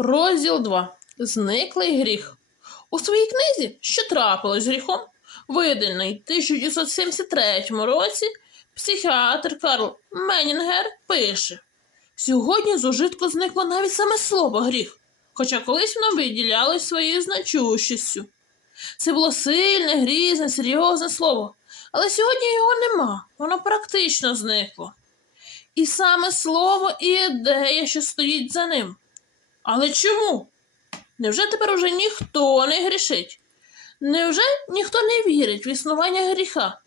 Розділ 2. Зниклий гріх. У своїй книзі, що трапилось з гріхом, виданий в 1973 році, психіатр Карл Менінгер пише: Сьогодні з ужитку зникло навіть саме слово гріх, хоча колись воно виділялось своєю значущістю. Це було сильне, грізне, серйозне слово, але сьогодні його нема, воно практично зникло. І саме слово і ідея, що стоїть за ним. Але чому? Невже тепер уже ніхто не грішить? Невже ніхто не вірить в існування гріха?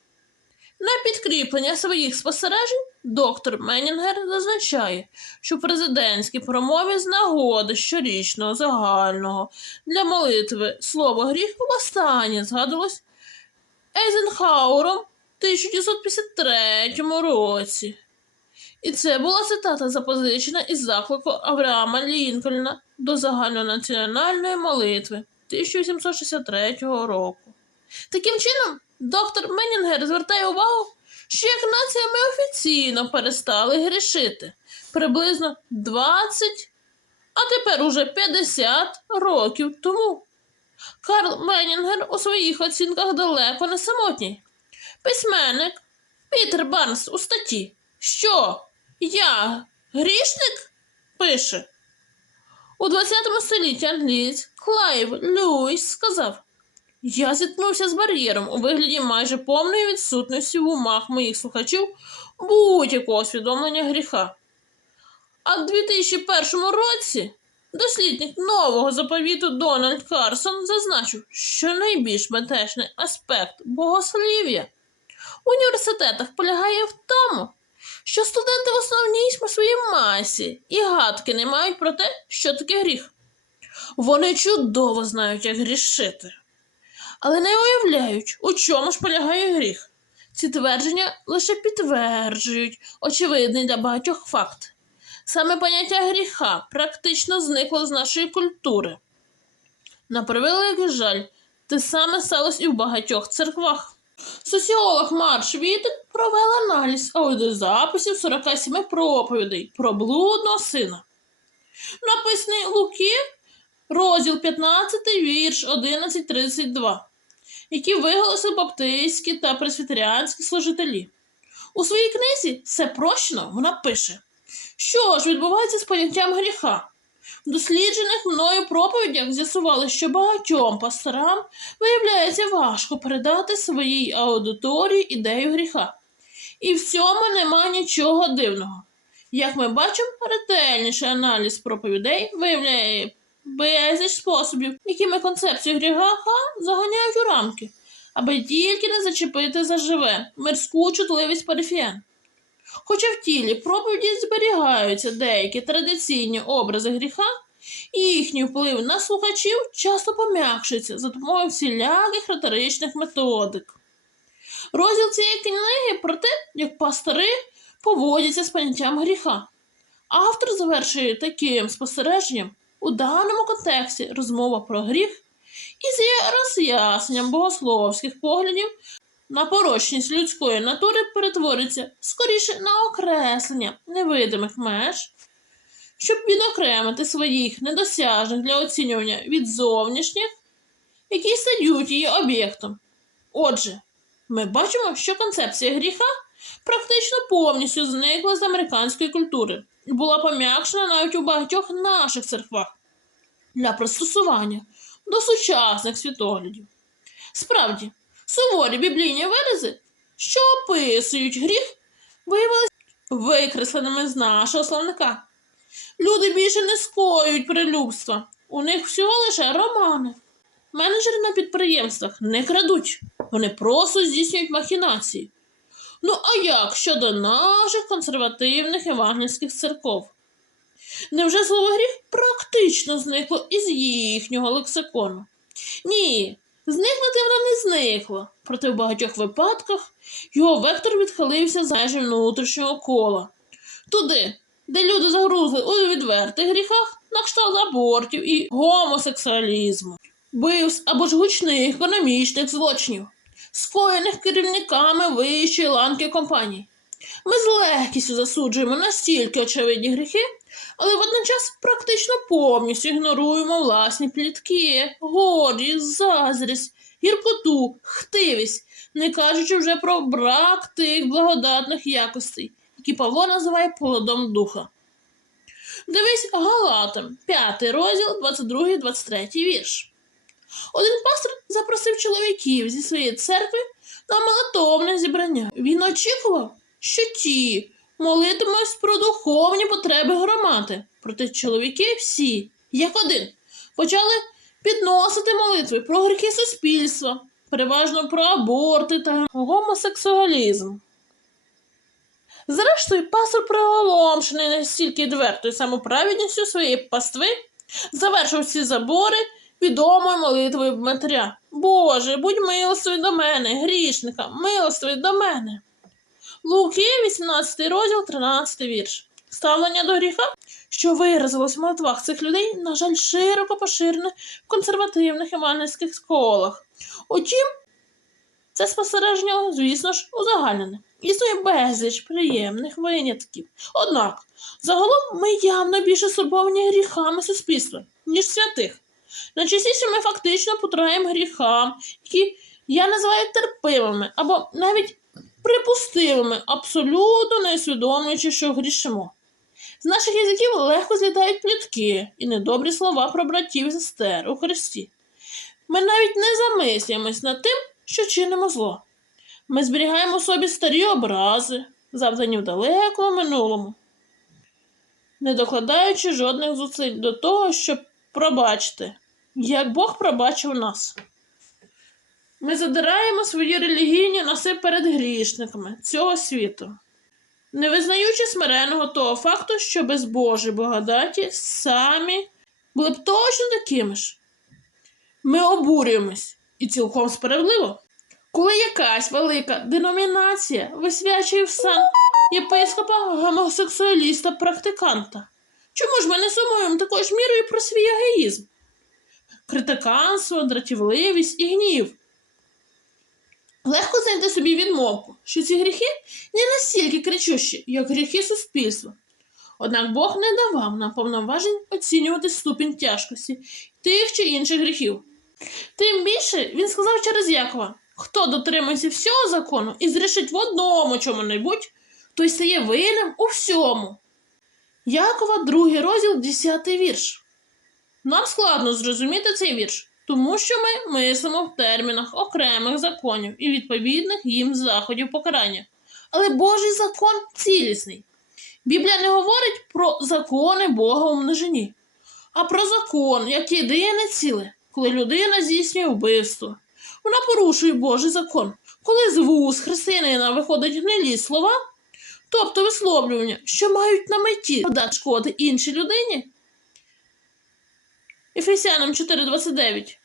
На підкріплення своїх спостережень доктор Менінгер зазначає, що в президентській промові з нагоди щорічного загального для молитви слово гріх востаннє згадувалось Ейзенхауром в 1953 році. І це була цитата запозичена із заклику Авраама Лінкольна до загальнонаціональної молитви 1863 року. Таким чином, доктор Менінгер звертає увагу, що як нація ми офіційно перестали грішити приблизно 20, а тепер уже 50 років тому. Карл Менінгер у своїх оцінках далеко не самотній. Письменник Пітер Барнс у статті Що? Я грішник? пише. У 20 столітті англієць Клайв Льюіс сказав: Я зіткнувся з бар'єром у вигляді майже повної відсутності в умах моїх слухачів будь-якого усвідомлення гріха. А в 2001 році дослідник нового заповіту Дональд Карсон зазначив, що найбільш бентежний аспект богослів'я в університетах полягає в тому, що студенти в основній своїй масі і гадки не мають про те, що таке гріх. Вони чудово знають, як грішити, але не уявляють, у чому ж полягає гріх. Ці твердження лише підтверджують очевидний для багатьох факт. Саме поняття гріха практично зникло з нашої культури. На превеликий жаль, те саме сталося і в багатьох церквах. Соціолог Марш Вітик провел аналіз аудіозаписів 47 проповідей про блудного сина. Написаний Луки, розділ 15, вірш 11.32, які виголосили баптистські та пресвітеріанські служителі. У своїй книзі все прощено вона пише, що ж відбувається з поняттям гріха. В досліджених мною проповідях з'ясували, що багатьом пасторам виявляється важко передати своїй аудиторії ідею гріха. І в цьому нема нічого дивного. Як ми бачимо, ретельніший аналіз проповідей виявляє безліч способів, якими концепцію гріха заганяють у рамки, аби тільки не зачепити заживе мирську чутливість парафіян. Хоча в тілі проповіді зберігаються деякі традиційні образи гріха, їхній вплив на слухачів часто пом'якшується за допомогою всіляких риторичних методик. Розділ цієї книги про те, як пастори поводяться з поняттям гріха. Автор завершує таким спостереженням у даному контексті розмова про гріх із роз'ясненням богословських поглядів на порочність людської натури перетвориться скоріше на окреслення невидимих меж, щоб відокремити своїх недосяжних для оцінювання від зовнішніх, які стають її об'єктом. Отже, ми бачимо, що концепція гріха практично повністю зникла з американської культури і була пом'якшена навіть у багатьох наших церквах для пристосування до сучасних світоглядів. Справді, суворі біблійні вирази, що описують гріх, виявилися викресленими з нашого словника. Люди більше не скоюють прилюбства, у них всього лише романи. Менеджери на підприємствах не крадуть, вони просто здійснюють махінації. Ну, а як щодо наших консервативних евангельських церков? Невже слово гріх практично зникло із їхнього лексикону? Ні, зникнути воно не зникло, проте в багатьох випадках його вектор відхилився за межі внутрішнього кола. Туди, де люди загрузли у відвертих гріхах на кшталт абортів і гомосексуалізму, вбивств або ж гучних економічних злочинів, скоєних керівниками вищої ланки компаній. Ми з легкістю засуджуємо настільки очевидні гріхи, але водночас практично повністю ігноруємо власні плітки, гордість, заздрість, гіркоту, хтивість, не кажучи вже про брак тих благодатних якостей, які Павло називає плодом духа. Дивись Галатам, 5 розділ, 22-23 вірш. Один пастор запросив чоловіків зі своєї церкви на молитовне зібрання. Він очікував, що ті молитимуть про духовні потреби громади. Проте чоловіки всі, як один, почали підносити молитви про гріхи суспільства, переважно про аборти та гомосексуалізм. Зрештою, пастор приголомшений настільки відвертою самоправедністю своєї пастви, завершив ці забори відомою молитвою Дмитря. Боже, будь милостивий до мене, грішника, милостивий до мене. Луки, 18 розділ, 13 вірш. Ставлення до гріха, що виразилось в молитвах цих людей, на жаль, широко поширене в консервативних іванівських колах. Утім, це спостереження, звісно ж, узагальнене. Існує безліч приємних винятків. Однак, загалом ми явно більше стурбовані гріхами суспільства, ніж святих. Найчастіше ми фактично потураємо гріхам, які я називаю терпимими або навіть припустимими, абсолютно не усвідомлюючи, що грішимо. З наших язиків легко злітають плітки і недобрі слова про братів і сестер у Христі. Ми навіть не замислюємось над тим, що чинимо зло. Ми зберігаємо в собі старі образи, завдані в далекому минулому, не докладаючи жодних зусиль до того, щоб пробачити, як Бог пробачив нас. Ми задираємо свої релігійні носи перед грішниками цього світу, не визнаючи смиреного того факту, що без Божої благодаті самі були б точно такими ж. Ми обурюємось і цілком справедливо. Коли якась велика деномінація висвячує в сан єпископа гомосексуаліста практиканта. Чому ж ми не сумуємо такою ж мірою про свій егоїзм? Критиканство, дратівливість і гнів. Знайти собі відмовку, що ці гріхи не настільки кричущі, як гріхи суспільства. Однак Бог не давав нам повноважень оцінювати ступінь тяжкості тих чи інших гріхів. Тим більше він сказав через Якова: хто дотримується всього закону і зрішить в одному чому-небудь, той стає винним у всьому. Якова, другий розділ, 10 вірш. Нам складно зрозуміти цей вірш, тому що ми мислимо в термінах окремих законів і відповідних їм заходів покарання. Але Божий закон цілісний. Біблія не говорить про закони Бога у множині, а про закон, як єдине ціле, коли людина здійснює вбивство. Вона порушує Божий закон. Коли з вуз християнина виходить гнилі слова, тобто висловлювання, що мають на меті дати шкоди іншій людині. Ефесянам 4.29.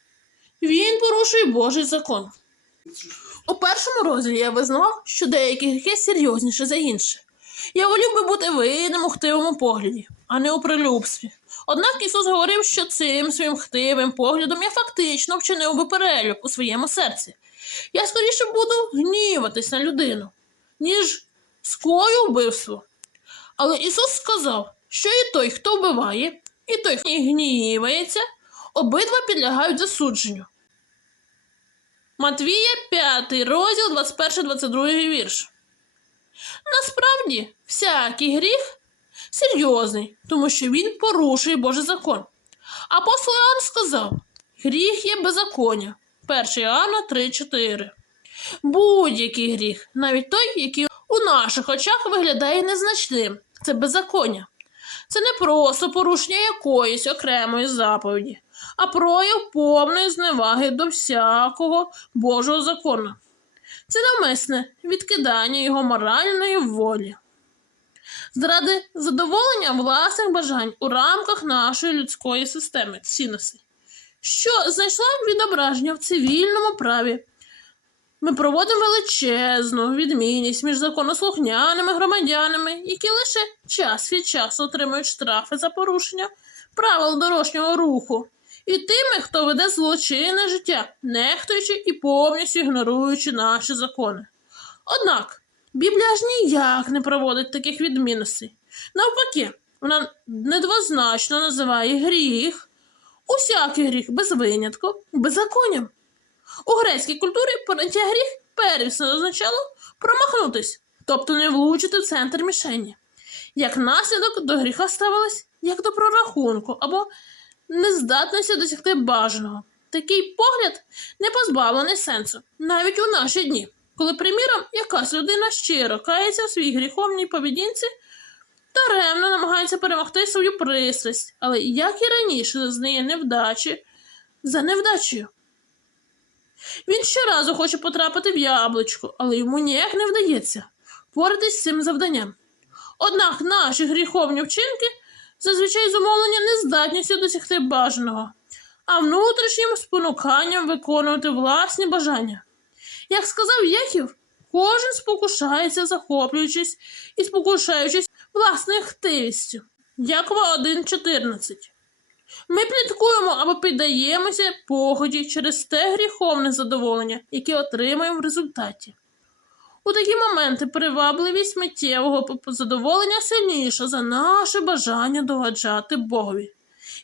Він порушує Божий закон. У першому розділі я визнавав, що деякі гріхи серйозніші за інші. Я волів би бути винним у хтивому погляді, а не у прилюбстві. Однак Ісус говорив, що цим своїм хтивим поглядом я фактично вчинив би перелюб у своєму серці. Я скоріше буду гніватись на людину, ніж скою вбивство. Але Ісус сказав, що і той, хто вбиває, і той, хто гнівається, обидва підлягають засудженню. Матвія 5 розділ 21-22 вірш. Насправді, всякий гріх серйозний, тому що він порушує Божий закон. Апостол Іоанн сказав: гріх є беззаконня. 1 Іоанна 3,4. Будь-який гріх, навіть той, який у наших очах виглядає незначним, це беззаконня. Це не просто порушення якоїсь окремої заповіді, а прояв повної зневаги до всякого Божого закону. Це навмисне відкидання його моральної волі. Заради задоволення власних бажань у рамках нашої людської системи цінностей, що знайшла відображення в цивільному праві. Ми проводимо величезну відмінність між законослухняними громадянами, які лише час від часу отримують штрафи за порушення правил дорожнього руху, і тими, хто веде злочинне життя, нехтуючи і повністю ігноруючи наші закони. Однак Біблія ж ніяк не проводить таких відмінностей. Навпаки, вона недвозначно називає гріх, усякий гріх без винятку, беззаконням. У грецькій культурі поняття гріх первісно означало промахнутись, тобто не влучити в центр мішені. Як наслідок до гріха ставилось як до прорахунку або нездатності досягти бажаного. Такий погляд не позбавлений сенсу, навіть у наші дні, коли, приміром, якась людина щиро кається у своїй гріховній поведінці та ревно намагається перемогти свою пристрасть, але як і раніше зазнає невдачі за невдачею. Він щоразу хоче потрапити в яблучко, але йому ніяк не вдається впоратись з цим завданням. Однак наші гріховні вчинки зазвичай зумовлені нездатністю досягти бажаного, а внутрішнім спонуканням виконувати власні бажання. Як сказав Єхів, кожен спокушається, захоплюючись і спокушаючись власною хтивістю. Якова 1.14 Ми пліткуємо або піддаємося поході через те гріховне задоволення, яке отримуємо в результаті. У такі моменти привабливість миттєвого задоволення сильніша за наше бажання догаджати Богові.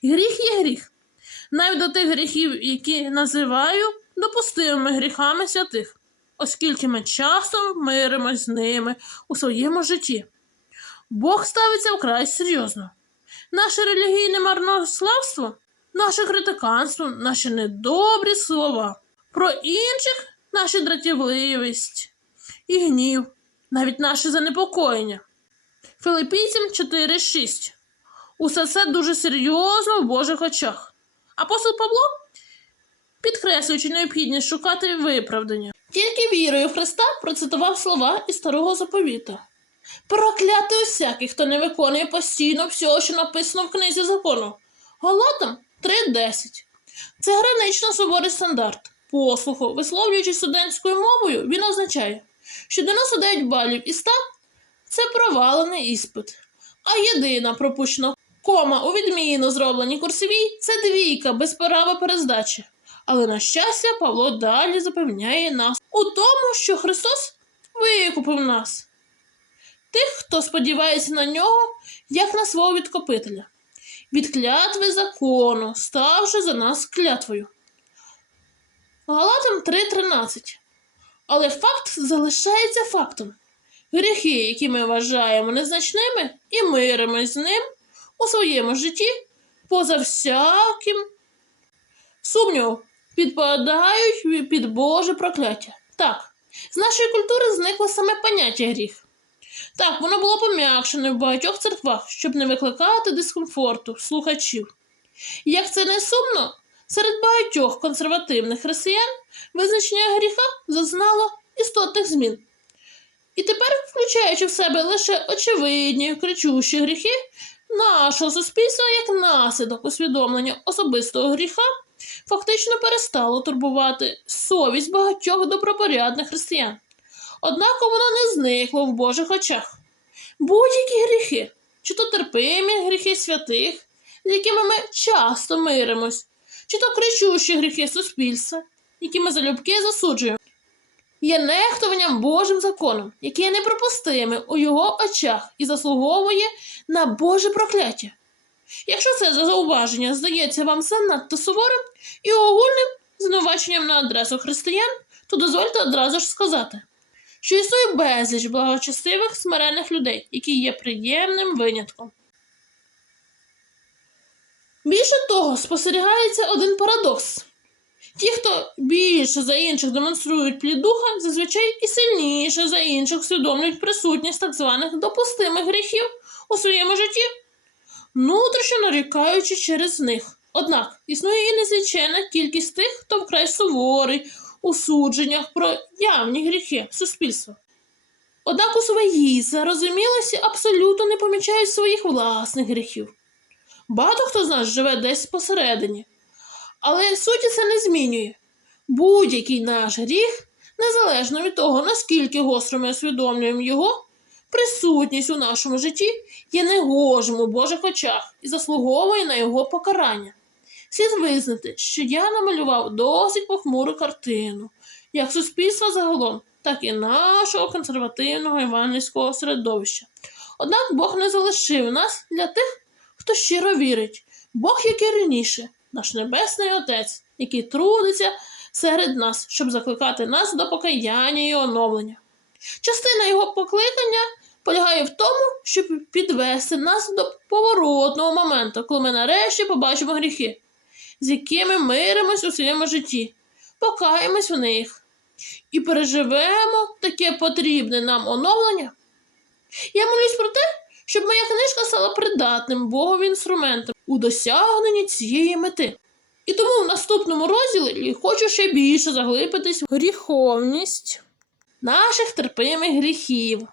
Гріх є гріх, навіть до тих гріхів, які називаю допустимими гріхами святих, оскільки ми часто миримось з ними у своєму житті. Бог ставиться вкрай серйозно. Наше релігійне марнославство, наше критиканство, наші недобрі слова, про інших наша дратівливість і гнів, навіть наше занепокоєння. Филиппійцям 4.6. Усе це дуже серйозно в Божих очах. Апостол Павло, підкреслюючи необхідність шукати виправдання, тільки вірою в Христа процитував слова із старого заповіта. Прокляти усякий, хто не виконує постійно всього, що написано в книзі закону. Галатам 3.10. Це гранично суворий стандарт. Послуху, висловлюючи студентською мовою, він означає, що 99 балів із 100 – це провалений іспит. А єдина пропущена кома у відмінно зробленій курсовій – це двійка без права перездачі. Але, на щастя, Павло далі запевняє нас у тому, що Христос викупив нас. Тих, хто сподівається на нього, як на свого відкопителя, від клятви закону, ставши за нас клятвою. Галатам 3.13 але факт залишається фактом. Гріхи, які ми вважаємо незначними, і миримось з ним у своєму житті, поза всяким сумнівом, підпадають під Боже прокляття. Так, з нашої культури зникло саме поняття гріх. Так, воно було пом'якшене в багатьох церквах, щоб не викликати дискомфорту слухачів. Як це не сумно, серед багатьох консервативних християн визначення гріха зазнало істотних змін. І тепер, включаючи в себе лише очевидні кричущі гріхи нашого суспільства як наслідок усвідомлення особистого гріха, фактично перестало турбувати совість багатьох добропорядних християн. Однак воно не зникло в Божих очах. Будь-які гріхи, чи то терпимі гріхи святих, з якими ми часто миримось, чи то кричущі гріхи суспільства, які ми залюбки засуджуємо, є нехтуванням Божим законом, яке є неприпустиме у його очах і заслуговує на Боже прокляття. Якщо це зауваження здається вам занадто суворим і огульним звинуваченням на адресу християн, то дозвольте одразу ж сказати, що існує безліч благочестивих смирених людей, які є приємним винятком. Більше того, спостерігається один парадокс. Ті, хто більше за інших демонструють плід духа, зазвичай і сильніше за інших усвідомлюють присутність так званих допустимих гріхів у своєму житті, внутрішньо нарікаючи через них. Однак існує і незліченна кількість тих, хто вкрай суворий у судженнях про явні гріхи суспільства. Однак у своїй зарозумілості абсолютно не помічають своїх власних гріхів. Багато хто з нас живе десь посередині, але суті це не змінює. Будь-який наш гріх, незалежно від того, наскільки гостро ми усвідомлюємо його, присутність у нашому житті є негожим у Божих очах і заслуговує на його покарання. Слід визнати, що я намалював досить похмуру картину, як суспільство загалом так і нашого консервативного іванівського середовища. Однак Бог не залишив нас для тих, хто щиро вірить. Бог, як і раніше, наш Небесний Отець, який трудиться серед нас, щоб закликати нас до покаяння і оновлення. Частина його покликання полягає в тому, щоб підвести нас до поворотного моменту, коли ми нарешті побачимо гріхи, з якими миримось у своєму житті, покаємось в них і переживемо таке потрібне нам оновлення. Я молюсь про те, щоб моя книжка стала придатним Богові інструментом у досягненні цієї мети. І тому в наступному розділі хочу ще більше заглибитись в гріховність наших терпимих гріхів,